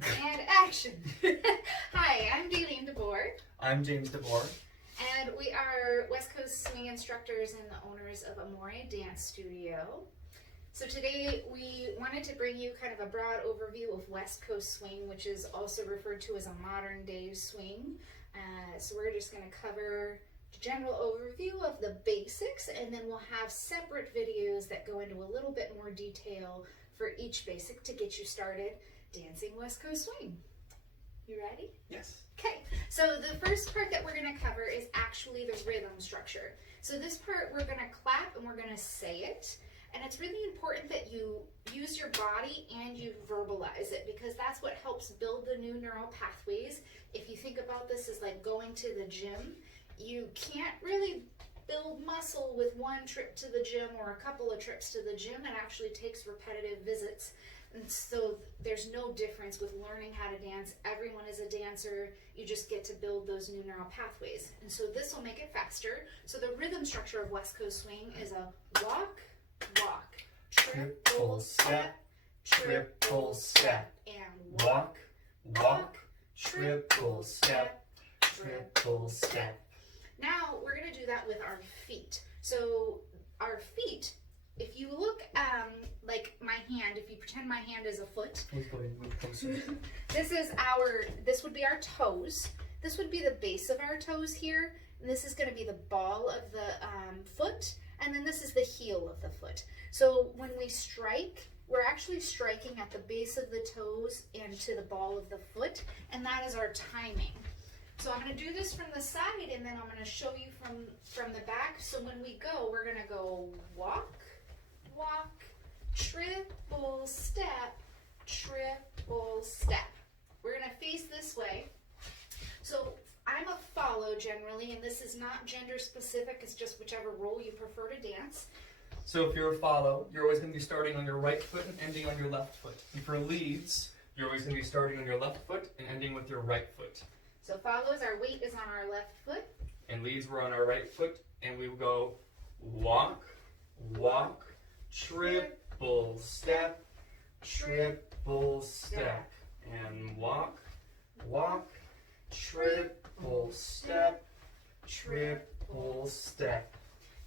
And action. Hi, I'm Daleen DeBoer. I'm James DeBoer. And we are West Coast swing instructors and the owners of Amore Dance Studio. So today we wanted to bring you kind of a broad overview of West Coast swing, which is also referred to as a modern day swing. So we're just going to cover the general overview of the basics, and then we'll have separate videos that go into a little bit more detail for each basic to get you started dancing West Coast swing. You ready? Yes. Okay, so the first part that we're going to cover is actually the rhythm structure. So this part we're going to clap and we're going to say it. And it's really important that you use your body and you verbalize it, because that's what helps build the new neural pathways. If you think about this as like going to the gym, you can't really build muscle with one trip to the gym or a couple of trips to the gym. It actually takes repetitive visits. And so there's no difference with learning how to dance. Everyone is a dancer. You just get to build those new neural pathways. And so this will make it faster. So the rhythm structure of West Coast swing is a walk, walk, triple step, triple step, and Walk, walk, triple step, triple step. Now we're going to do that with our feet. So our feet, if you look like my hand, if you pretend my hand is a foot, this would be our toes. This would be the base of our toes here, and this is going to be the ball of the foot, and then this is the heel of the foot. So when we strike, we're actually striking at the base of the toes and to the ball of the foot, and that is our timing. So I'm going to do this from the side, and then I'm going to show you from the back. So when we go, we're going to go walk, walk, triple step, triple step. We're going to face this way. So I'm a follow generally, and this is not gender specific. It's just whichever role you prefer to dance. So if you're a follow, you're always going to be starting on your right foot and ending on your left foot. And for leads, you're always going to be starting on your left foot and ending with your right foot. So follows, our weight is on our left foot. And leads, we're on our right foot, and we will go walk, walk, triple step, triple step, and walk, walk, triple step, triple step.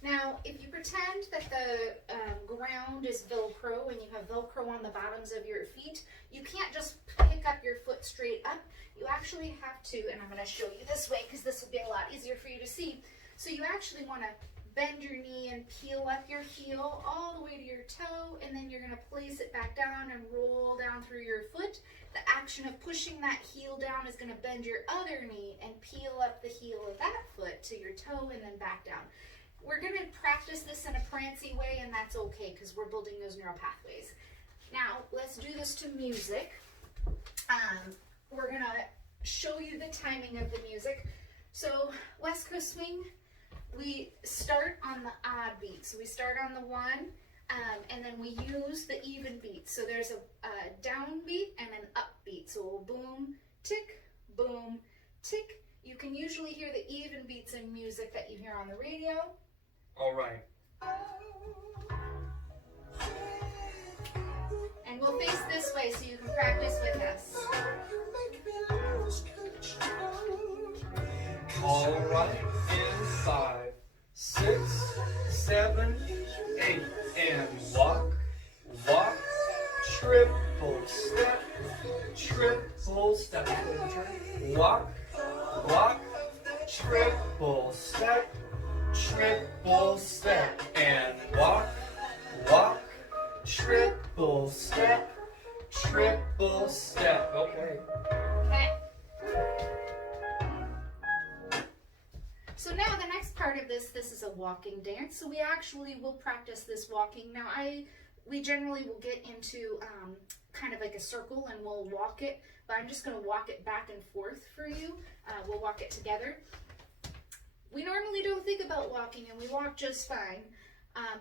Now, if you pretend that the ground is Velcro and you have Velcro on the bottoms of your feet, you can't just pick up your foot straight up. You actually have to, and I'm going to show you this way because this will be a lot easier for you to see. So you actually want to bend your knee and peel up your heel all the way to your toe, and then you're going to place it back down and roll down through your foot. The action of pushing that heel down is going to bend your other knee and peel up the heel of that foot to your toe and then back down. We're going to practice this in a prancy way, and that's okay because we're building those neural pathways. Now, let's do this to music. We're going to show you the timing of the music. So, West Coast swing, we start on the odd beat. So we start on the one, and then we use the even beat. So there's a down beat and an up beat. So boom, tick, boom, tick. You can usually hear the even beats in music that you hear on the radio. All right. And we'll face this way so you can practice with us. All right, in 5, 6, 7, 8, and walk, walk, triple step, triple step. Walk, walk, triple step, triple step, and walk, walk, triple step, triple step. Okay. Okay. So now the next part of this is a walking dance. So we actually will practice this walking. Now we generally will get into kind of like a circle and we'll walk it, but I'm just going to walk it back and forth for you. We'll walk it together. We normally don't think about walking and we walk just fine.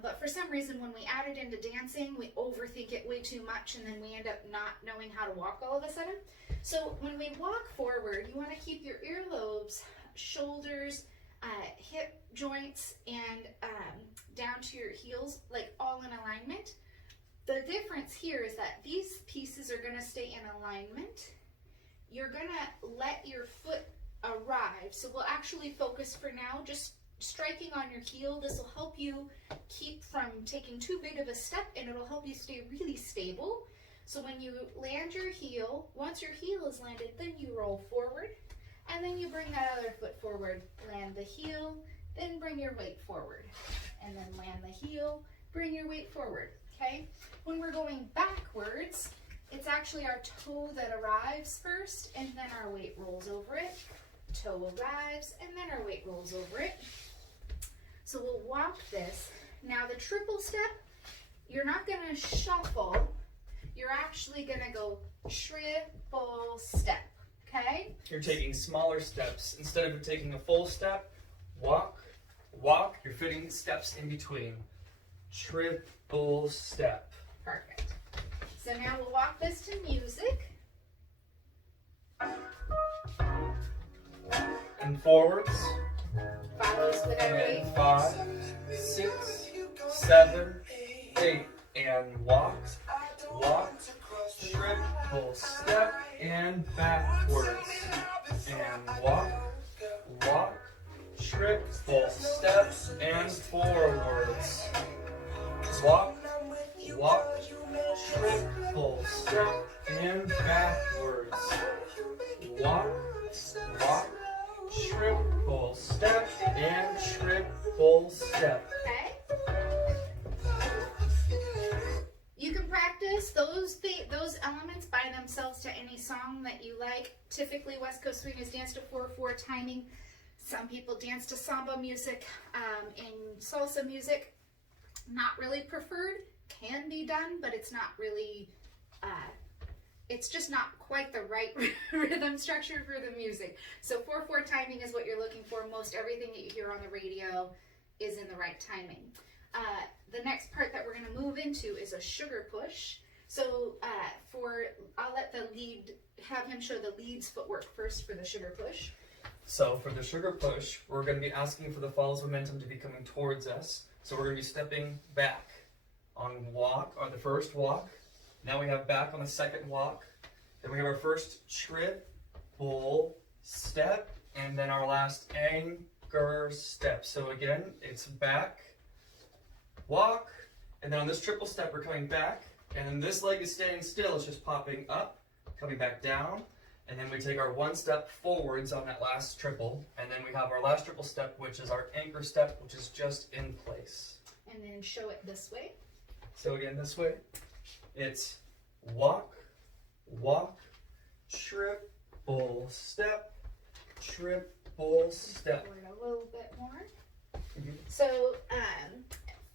But for some reason, when we add it into dancing, we overthink it way too much, and then we end up not knowing how to walk all of a sudden. So when we walk forward, you want to keep your earlobes, shoulders, hip joints, and down to your heels, like all in alignment. The difference here is that these pieces are going to stay in alignment, you're gonna let your foot arrive. So we'll actually focus for now just striking on your heel. This will help you keep from taking too big of a step, and it'll help you stay really stable. So when you land your heel, once your heel is landed, then you roll forward, and then you bring that other foot forward. Land the heel, then bring your weight forward, and then land the heel, bring your weight forward, okay? When we're going backwards, it's actually our toe that arrives first, and then our weight rolls over it. Toe arrives, and then our weight rolls over it. So we'll walk this. Now the triple step, you're not gonna shuffle, you're actually gonna go triple step, okay? You're taking smaller steps. Instead of taking a full step, walk, walk, you're fitting steps in between. Triple step. Perfect. So now we'll walk this to music. And forwards. Follows with our weight. And 5, 6, 7, 8. And walk, walk, triple step, and backwards. And walk, walk, triple step, and forwards. Walk, walk, triple step, and backwards. Walk, walk, triple step, and triple step. Okay. You can practice those elements by themselves to any song that you like. Typically, West Coast Swing is danced to 4/4 timing. Some people dance to samba music and salsa music. Not really preferred. Can be done, but it's not really. It's just not quite the right rhythm structure for the music. So 4/4 timing is what you're looking for. Most everything that you hear on the radio is in the right timing. The next part that we're going to move into is a sugar push. So I'll let the lead, have him show the lead's footwork first for the sugar push. So for the sugar push, we're going to be asking for the fall's momentum to be coming towards us. So we're going to be stepping back on walk, on the first walk. Now we have back on the second walk. Then we have our first triple step, and then our last anchor step. So again, it's back, walk, and then on this triple step we're coming back, and then this leg is staying still, it's just popping up, coming back down, and then we take our one step forwards on that last triple, and then we have our last triple step, which is our anchor step, which is just in place. And then show it this way. So again, this way, it's walk, walk, triple step, triple step. Forward a little bit more. Mhm. So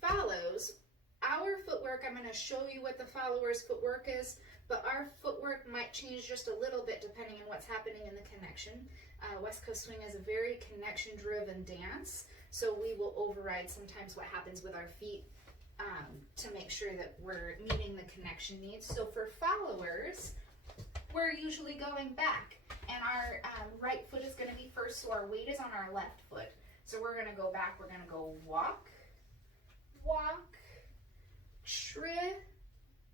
follows our footwork. I'm going to show you what the follower's footwork is, but our footwork might change just a little bit depending on what's happening in the connection. West Coast Swing is a very connection-driven dance, so we will override sometimes what happens with our feet to make sure that we're meeting the connection needs. So for followers, we're usually going back, and our right foot is going to be first, so our weight is on our left foot. So we're going to go back, we're going to go walk, walk,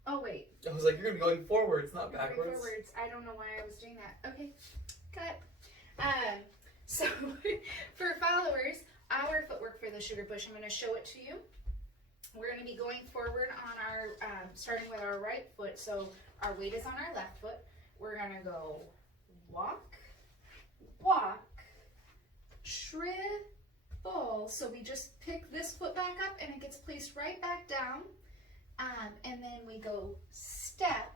oh wait. I was like, you're going to be going forwards, not Going backwards. forwards. I don't know why I was doing that. Okay, cut. So for followers, our footwork for the sugar push, I'm going to show it to you. We're going to be going forward on our, starting with our right foot. So our weight is on our left foot. We're going to go walk, walk, triple. So we just pick this foot back up and it gets placed right back down. And then we go step,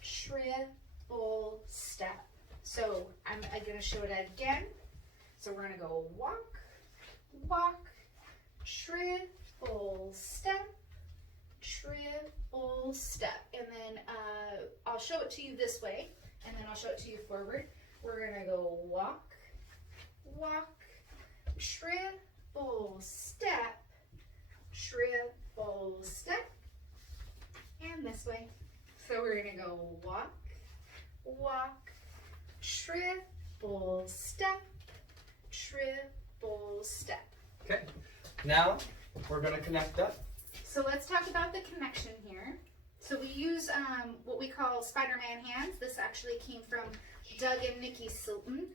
triple step. So I'm going to show it again. So we're going to go walk, walk, triple step, triple step. And then I'll show it to you this way, and then I'll show it to you forward. We're going to go walk, walk, triple step, triple step, and this way. So we're going to go walk, walk, triple step, triple step. Okay, now we're going to connect up. So let's talk about the connection here. So we use what we call Spider-Man hands. This actually came from Doug and Nikki Silton.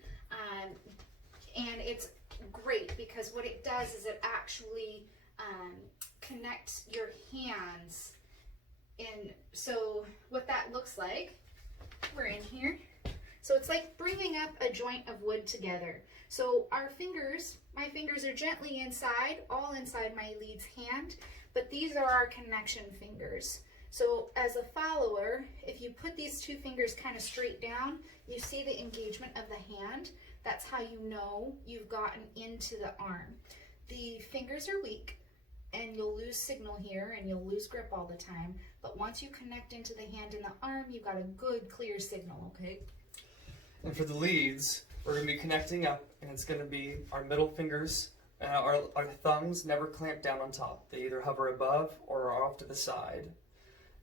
And it's great because what it does is it actually connects your hands. And so what that looks like, we're in here. So it's like bringing up a joint of wood together. So our fingers, my fingers are gently inside, all inside my lead's hand, but these are our connection fingers. So as a follower, if you put these two fingers kind of straight down, you see the engagement of the hand. That's how you know you've gotten into the arm. The fingers are weak and you'll lose signal here and you'll lose grip all the time. But once you connect into the hand and the arm, you've got a good clear signal, okay? And for the leads, we're going to be connecting up, and it's going to be our middle fingers, our thumbs never clamp down on top. They either hover above or are off to the side.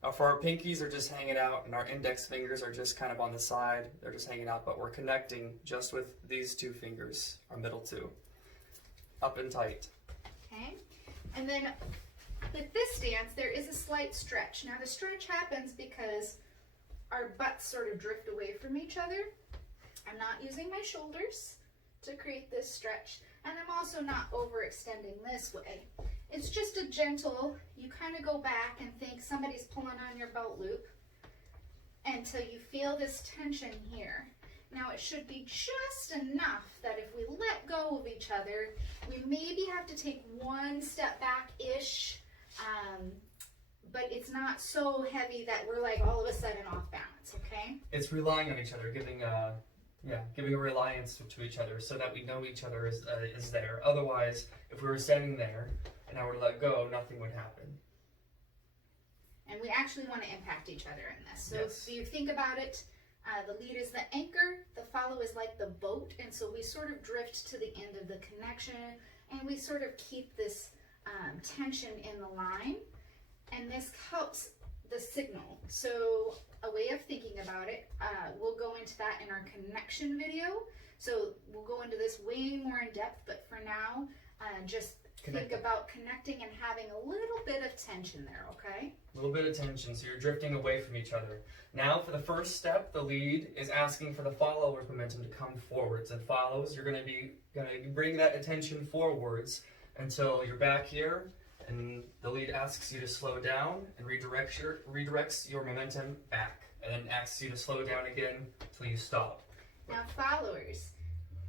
Now for our pinkies, they're just hanging out, and our index fingers are just kind of on the side. They're just hanging out, but we're connecting just with these two fingers, our middle two, up and tight. Okay, and then with this stance, there is a slight stretch. Now the stretch happens because our butts sort of drift away from each other. I'm not using my shoulders to create this stretch, and I'm also not overextending this way. It's just a gentle, you kind of go back and think somebody's pulling on your belt loop until you feel this tension here. Now it should be just enough that if we let go of each other, we maybe have to take one step back-ish, but it's not so heavy that we're like all of a sudden off balance, okay? It's relying on each other, giving a reliance to each other so that we know each other is there. Otherwise, if we were standing there and I were to let go, nothing would happen. And we actually want to impact each other in this. So Yes. if you think about it, the lead is the anchor, the follow is like the boat, and so we sort of drift to the end of the connection, and we sort of keep this tension in the line, and this helps the signal. So a way of thinking about it, we'll go into that in our connection video. So we'll go into this way more in depth, but for now, just think about connecting and having a little bit of tension there, okay? A little bit of tension, so you're drifting away from each other. Now for the first step, the lead is asking for the follower's momentum to come forwards. And follows, you're going to bring that attention forwards until you're back here, and the lead asks you to slow down and redirects your momentum back, and then asks you to slow down again until you stop. Now followers,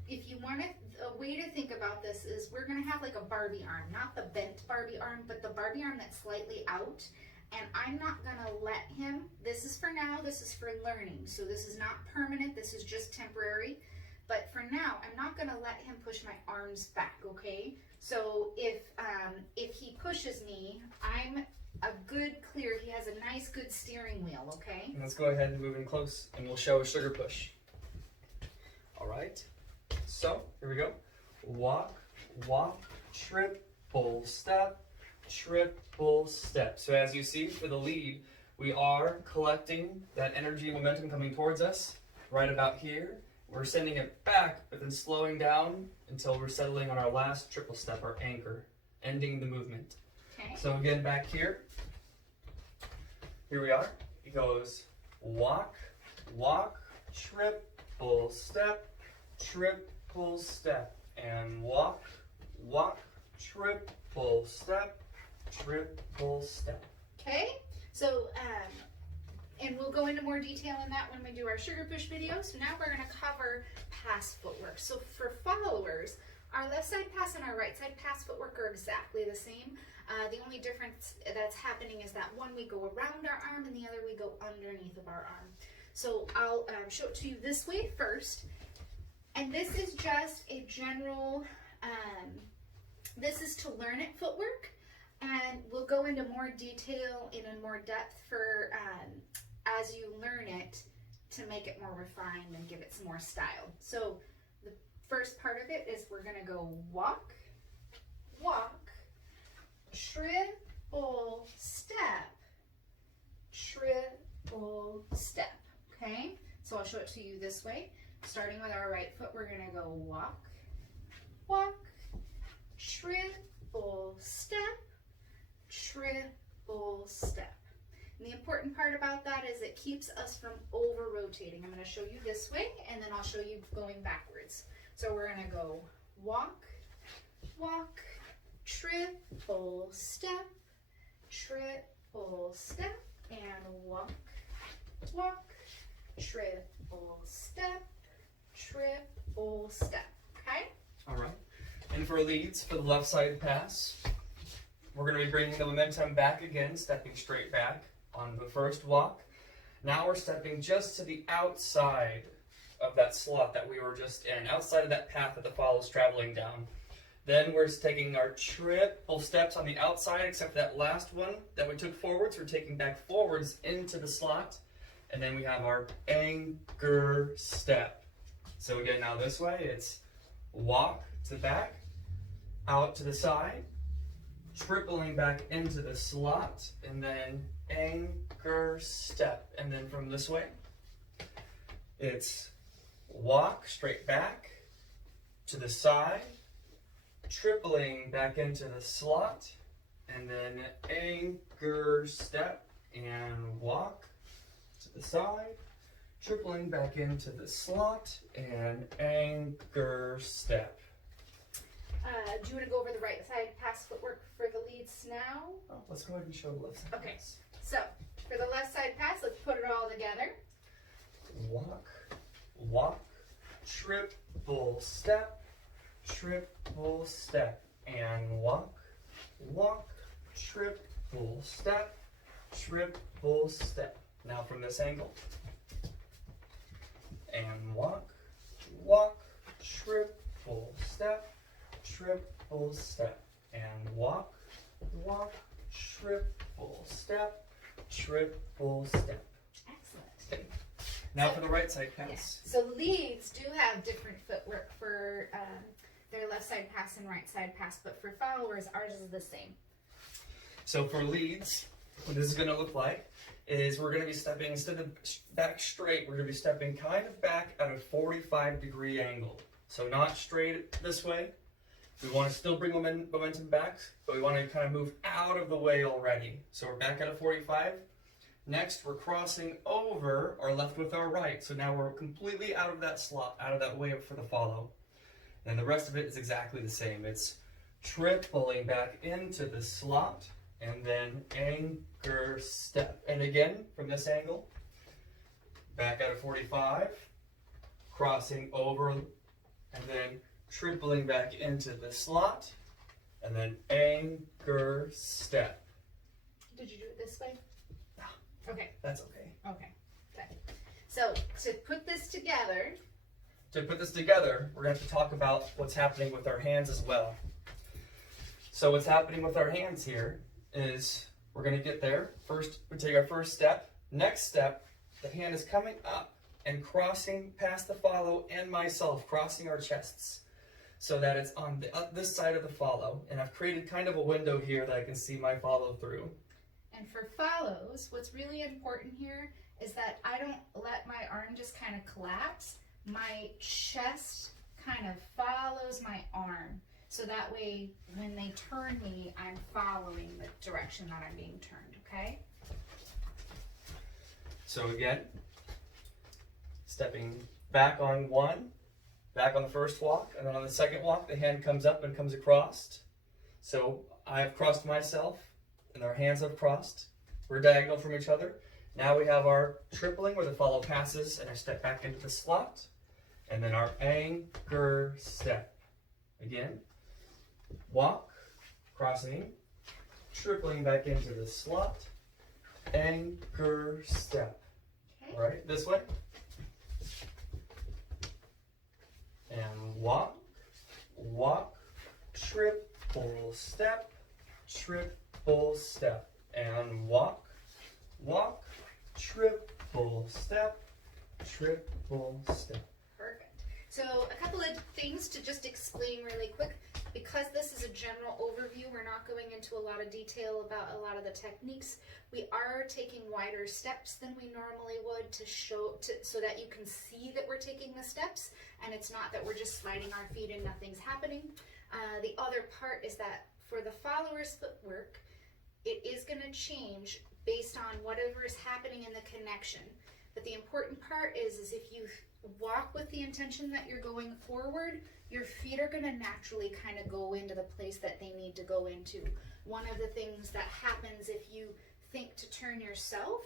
if you want to, a way to think about this is we're going to have like a Barbie arm, not the bent Barbie arm, but the Barbie arm that's slightly out. And I'm not going to let him, this is for now, this is for learning. So this is not permanent, this is just temporary. But for now, I'm not going to let him push my arms back, okay? So if he pushes me, I'm a good clear, he has a nice good steering wheel, okay? And let's go ahead and move in close, and we'll show a sugar push. All right, so here we go. Walk, walk, triple step, triple step. So as you see for the lead, we are collecting that energy and momentum coming towards us right about here. We're sending it back, but then slowing down until we're settling on our last triple step, our anchor, ending the movement. Okay. So again, back here we are. It goes walk, walk, triple step, and walk, walk, triple step. Okay, so and we'll go into more detail in that when we do our sugar push video. So now we're going to cover pass footwork. So for followers, our left side pass and our right side pass footwork are exactly the same. The only difference that's happening is that one we go around our arm and the other we go underneath of our arm. So I'll show it to you this way first. And this is just a general, this is to learn it footwork. And we'll go into more detail and in more depth for as you learn it to make it more refined and give it some more style. So the first part of it is we're going to go walk, walk, triple step, triple step. Okay, so I'll show it to you this way. Starting with our right foot, we're going to go walk, walk, triple step, triple step. And the important part about that is it keeps us from over rotating. I'm going to show you this way, and then I'll show you going backwards. So we're going to go walk, walk, triple step, and walk, walk, triple step, okay? All right. And for leads, for the left side pass, we're going to be bringing the momentum back again, stepping straight back on the first walk. Now we're stepping just to the outside of that slot that we were just in, outside of that path that the follow is traveling down. Then we're taking our triple steps on the outside, except for that last one that we took forwards. We're taking back forwards into the slot. And then we have our anchor step. So again, now this way, it's walk to back, out to the side, tripling back into the slot, and then anchor step. And then from this way, it's walk straight back to the side, tripling back into the slot, and then anchor step and walk to the side, tripling back into the slot, and anchor step. Do you want to go over the right side pass footwork for the leads now? Oh, let's go ahead and show the left side. Okay. pass. So for the left side pass, let's put it all together. Walk, walk, triple step, and walk, walk, triple step. Now from this angle, and walk, walk, triple step, and walk, walk, triple step. Excellent. Okay. Now for the right side pass. Yes. So leads do have different footwork for their left side pass and right side pass, but for followers, ours is the same. So for leads, what this is going to look like is we're going to be stepping, instead of back straight, we're going to be stepping kind of back at a 45-degree angle. So not straight this way. We want to still bring momentum back, but we want to kind of move out of the way already. So we're back at a 45. Next, we're crossing over our left with our right. So now we're completely out of that slot, out of that way for the follow. And the rest of it is exactly the same. It's tripling back into the slot, and then anchor step. And again, from this angle, back at a 45, crossing over, and then tripling back into the slot, and then anchor step. Did you do it this way? No. Okay. That's okay. Okay. So to put this together, we're going to have to talk about what's happening with our hands as well. So what's happening with our hands here is we're going to get there. First, we take our first step. Next step, the hand is coming up and crossing past the follow and myself, crossing our chests, so that it's on this side of the follow. And I've created kind of a window here that I can see my follow through. and for follows, what's really important here is that I don't let my arm just kind of collapse. My chest kind of follows my arm. So that way, when they turn me, I'm following the direction that I'm being turned, okay? So again, stepping back on one, back on the first walk, and then on the second walk, the hand comes up and comes across. So I have crossed myself, and our hands have crossed. We're diagonal from each other. Now we have our tripling where the follow passes, and I step back into the slot, and then our anchor step. Again, walk, crossing, tripling back into the slot, anchor step. Okay. All right, this way. And walk, walk, triple step, and walk, walk, triple step. Perfect. So a couple of things to just explain really quick. Because this is a general overview, we're not going into a lot of detail about a lot of the techniques. We are taking wider steps than we normally would so that you can see that we're taking the steps, and it's not that we're just sliding our feet and nothing's happening. The other part is that for the follower's footwork, it is going to change based on whatever is happening in the connection. But the important part is if you walk with the intention that you're going forward, your feet are going to naturally kind of go into the place that they need to go into. One of the things that happens if you think to turn yourself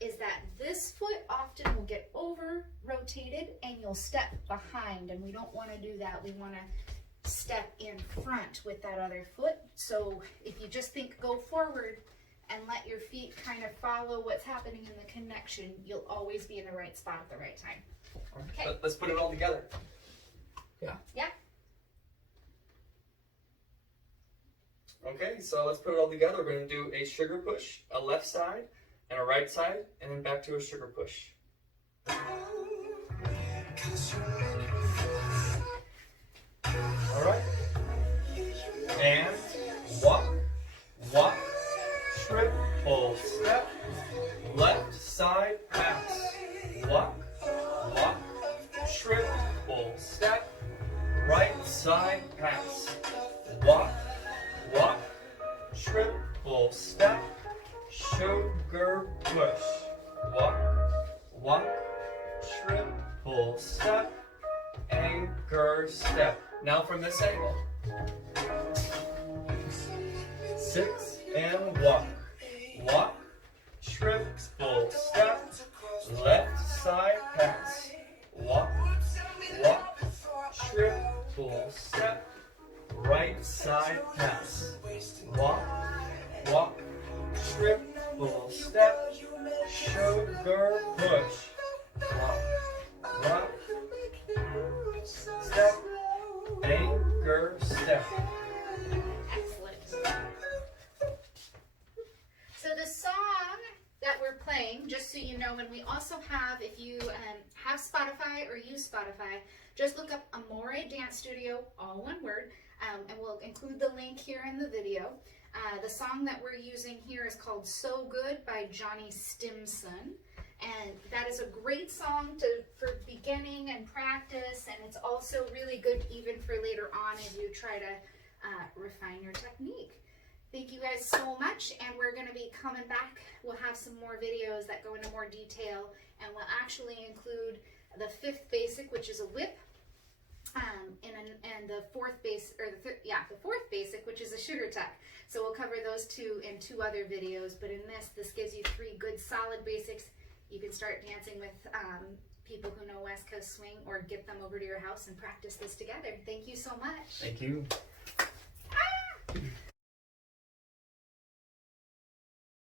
is that this foot often will get over rotated and you'll step behind, and we don't want to do that. We want to step in front with that other foot. So if you just think go forward and let your feet kind of follow what's happening in the connection, you'll always be in the right spot at the right time. Okay. Let's put it all together. Yeah. Okay, so let's put it all together. We're going to do a sugar push, a left side, and a right side, and then back to a sugar push. All right. And walk, walk, triple step, left side pass. Walk, walk, triple step, right side pass. Walk, walk, triple step, sugar push. Walk, walk, triple step, anchor step. Now from this angle. 6 and walk, walk, triple step, left side pass. Walk, walk, triple step, right side pass. Walk, walk, triple step, sugar push. Walk, walk, step, anchor step. Excellent. So the song that we're playing, just so you know, and we also have, if you have Spotify or use Spotify, just look up Amore Dance Studio, all one word, and we'll include the link here in the video. The song that we're using here is called So Good by Johnny Stimson. And that is a great song for beginning and practice, and it's also really good even for later on as you try to refine your technique. Thank you guys so much, and we're going to be coming back. We'll have some more videos that go into more detail, and we'll actually include the 5th basic, which is a whip, and the 4th basic, or the 4th basic, which is a sugar tuck. So we'll cover those two in 2 other videos, but in this gives you 3 good solid basics. You can start dancing with people who know West Coast Swing, or get them over to your house and practice this together. Thank you so much. Thank you. Ah!